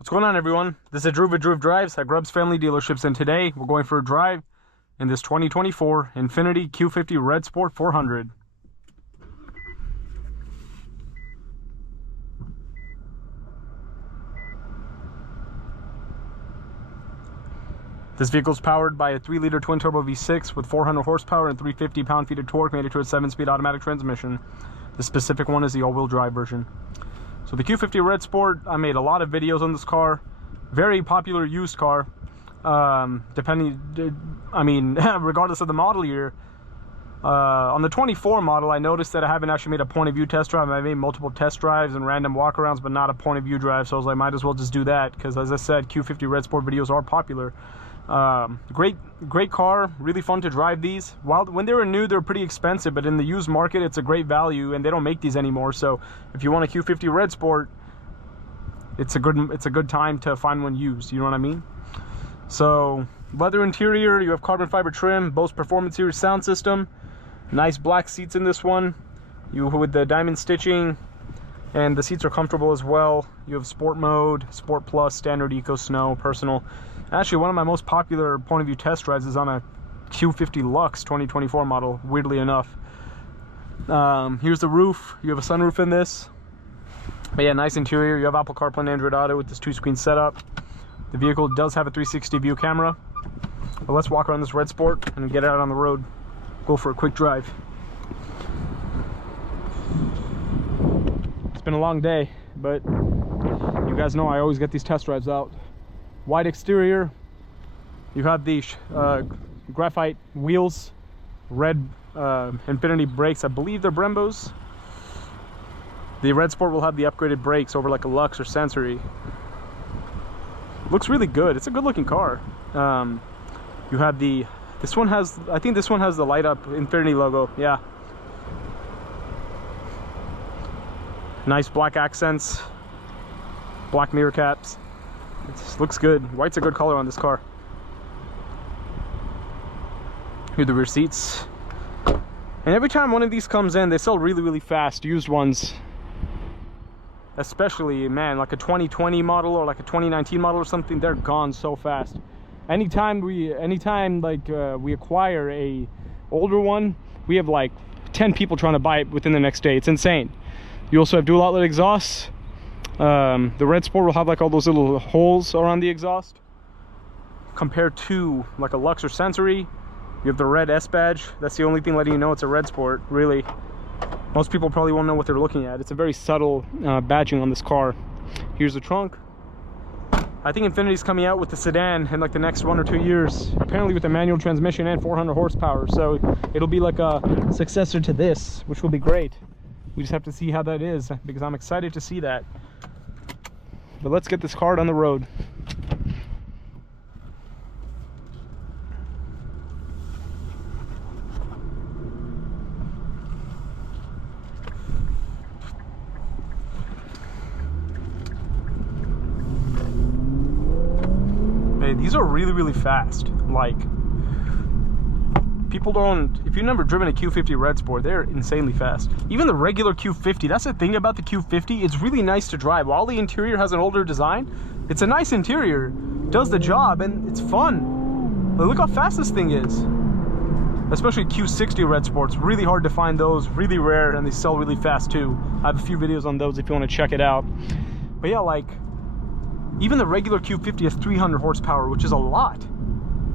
What's going on, everyone? This is Drew with Drew Drives at Grubbs Family Dealerships, and today we're going for a drive in this 2024 INFINITI Q50 Red Sport 400. This vehicle is powered by a 3-liter twin-turbo V6 with 400 horsepower and 350 pound-feet of torque, made it to a 7-speed automatic transmission. The specific one is the all-wheel drive version. So the Q50 Red Sport, I made a lot of videos on this car. Very popular used car. Regardless of the model year. On the 24 model, I noticed that I haven't actually made a point of view test drive. I made multiple test drives and random walkarounds, but not a point of view drive. So I was like, might as well just do that, because as I said, Q50 Red Sport videos are popular. Great car, really fun to drive these. When they were new, they were pretty expensive, but in the used market, it's a great value, and they don't make these anymore. So if you want a Q50 Red Sport, it's a good time to find one used. You know what I mean? So leather interior, you have carbon fiber trim, Bose Performance Series sound system, nice black seats in this one. You with the diamond stitching, and the seats are comfortable as well. You have sport mode, sport plus, standard, eco, snow, personal. Actually, one of my most popular point of view test drives is on a Q50 Lux 2024 model, weirdly enough. Here's the roof. You have a sunroof in this. But yeah, nice interior. You have Apple CarPlay and Android Auto with this 2-screen setup. The vehicle does have a 360 view camera. But let's walk around this Red Sport and get out on the road. Go for a quick drive. It's been a long day, but you guys know I always get these test drives out. White exterior, you have the graphite wheels, red Infinity brakes. I believe they're Brembos. The Red Sport will have the upgraded brakes over like a Lux or Sensory. Looks really good. It's a good looking car. You have this one has the light up Infinity logo. Yeah, nice black accents, black mirror caps. It looks good. White's a good color on this car. Here are the rear seats. And every time one of these comes in, they sell really fast, used ones. Especially, man, like a 2020 model or like a 2019 model or something, they're gone so fast. Anytime we acquire a older one, we have like 10 people trying to buy it within the next day. It's insane. You also have dual outlet exhausts. The Red Sport will have like all those little holes around the exhaust. Compared to like a Lux or Sensory, you have the red S badge. That's the only thing letting you know it's a Red Sport, really. Most people probably won't know what they're looking at. It's a very subtle badging on this car. Here's the trunk. I think Infiniti's coming out with the sedan in like the next 1 or 2 years, apparently with a manual transmission and 400 horsepower. So it'll be like a successor to this, which will be great. We just have to see how that is, because I'm excited to see that. But let's get this car on the road. Hey, these are really fast. Like, people don't, if you've never driven a Q50 Red Sport, they're insanely fast. Even the regular Q50, that's the thing about the Q50, it's really nice to drive. While the interior has an older design, it's a nice interior, does the job, and it's fun. But look how fast this thing is. Especially Q60 Red Sports, really hard to find those, really rare, and they sell really fast too. I have a few videos on those if you want to check it out. But yeah, like, even the regular Q50 has 300 horsepower, which is a lot.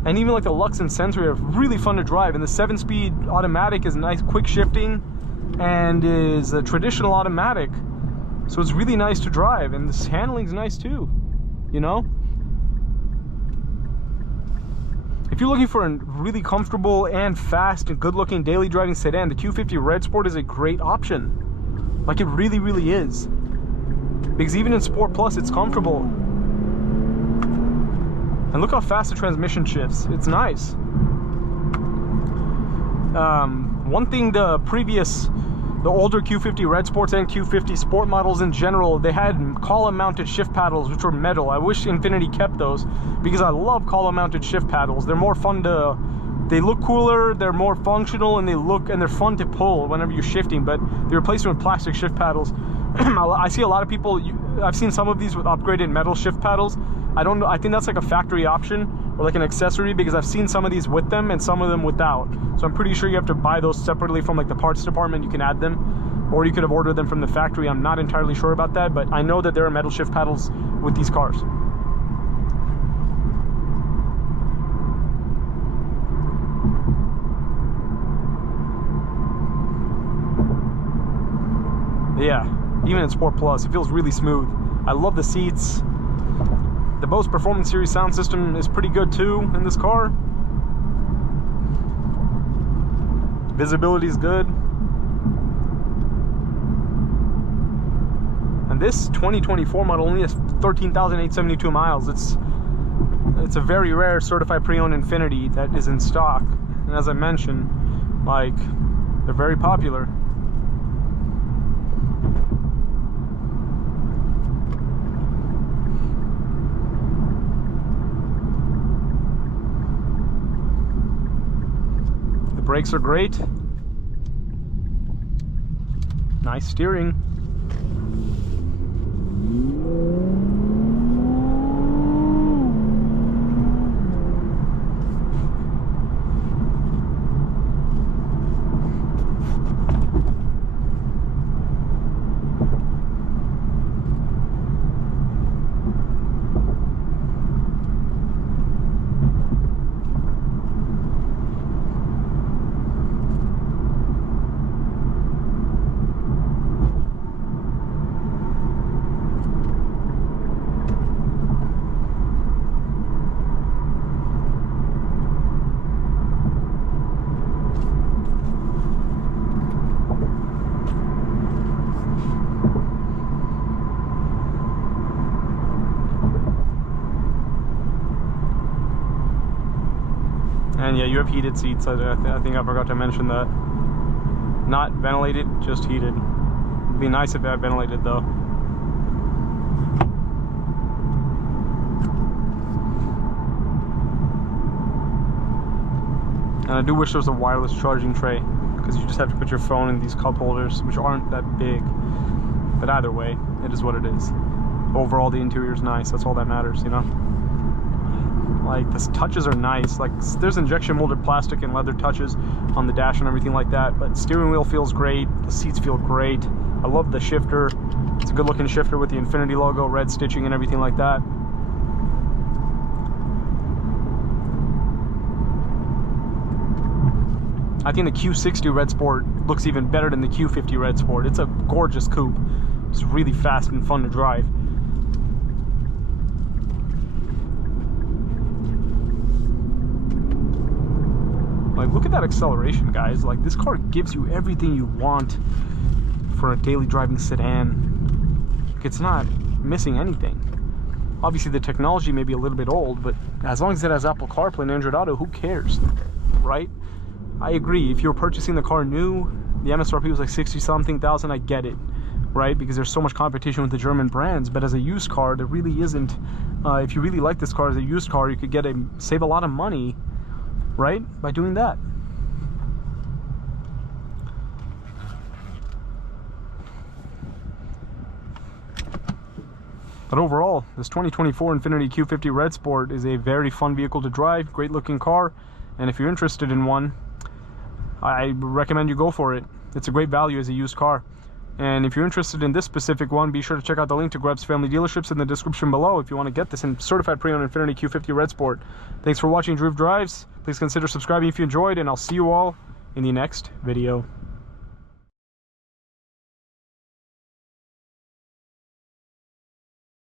And even like the Lux and Sensory are really fun to drive. And the 7-speed automatic is nice, quick shifting, and is a traditional automatic. So it's really nice to drive, and this handling's nice too, you know? If you're looking for a really comfortable and fast and good-looking daily driving sedan, the Q50 Red Sport is a great option. Like, it really is. Because even in Sport Plus, it's comfortable. And look how fast the transmission shifts. It's nice. One thing the older Q50 Red Sports and Q50 Sport models in general, they had column mounted shift paddles, which were metal. I wish Infiniti kept those, because I love column mounted shift paddles. They're more fun to, they look cooler, they're more functional, and they're fun to pull whenever you're shifting. But they replaced them with plastic shift paddles, I see a lot of people, I've seen some of these with upgraded metal shift paddles. I don't know, I think that's like a factory option or like an accessory, because I've seen some of these with them and some of them without. So I'm pretty sure you have to buy those separately from like the parts department. You can add them, or you could have ordered them from the factory. I'm not entirely sure about that, but I know that there are metal shift paddles with these cars. Yeah, even in Sport Plus, it feels really smooth. I love the seats. The Bose Performance Series sound system is pretty good too in this car. Visibility is good. And this 2024 model only has 13,872 miles. It's a very rare certified pre-owned Infiniti that is in stock. And as I mentioned, like, they're very popular. Brakes are great. Nice steering. And yeah, you have heated seats. I think I forgot to mention that. Not ventilated, just heated. It'd be nice if they had ventilated though. And I do wish there was a wireless charging tray, because you just have to put your phone in these cup holders, which aren't that big. But either way, it is what it is. Overall, the interior is nice. That's all that matters, you know? Like, the touches are nice. Like, there's injection molded plastic and leather touches on the dash and everything like that, but steering wheel feels great. The seats feel great. I love the shifter. It's a good looking shifter with the Infiniti logo, red stitching and everything like that. I think the Q60 Red Sport looks even better than the Q50 Red Sport. It's a gorgeous coupe. It's really fast and fun to drive. Like, look at that acceleration, guys. Like, this car gives you everything you want for a daily driving sedan. It's not missing anything. Obviously, the technology may be a little bit old, but as long as it has Apple CarPlay and Android Auto, who cares, right? I agree. If you're purchasing the car new, the MSRP was like 60-something thousand, I get it, right? Because there's so much competition with the German brands. But as a used car, there really isn't. If you really like this car as a used car, you could save a lot of money, right, by doing that. But overall, this 2024 Infiniti Q50 Red Sport is a very fun vehicle to drive, great looking car, and if you're interested in one, I recommend you go for it. It's a great value as a used car. And if you're interested in this specific one, be sure to check out the link to Greb's Family Dealerships in the description below if you want to get this certified pre-owned Infiniti Q50 Red Sport. Thanks for watching Drew Drives. Please consider subscribing if you enjoyed, and I'll see you all in the next video.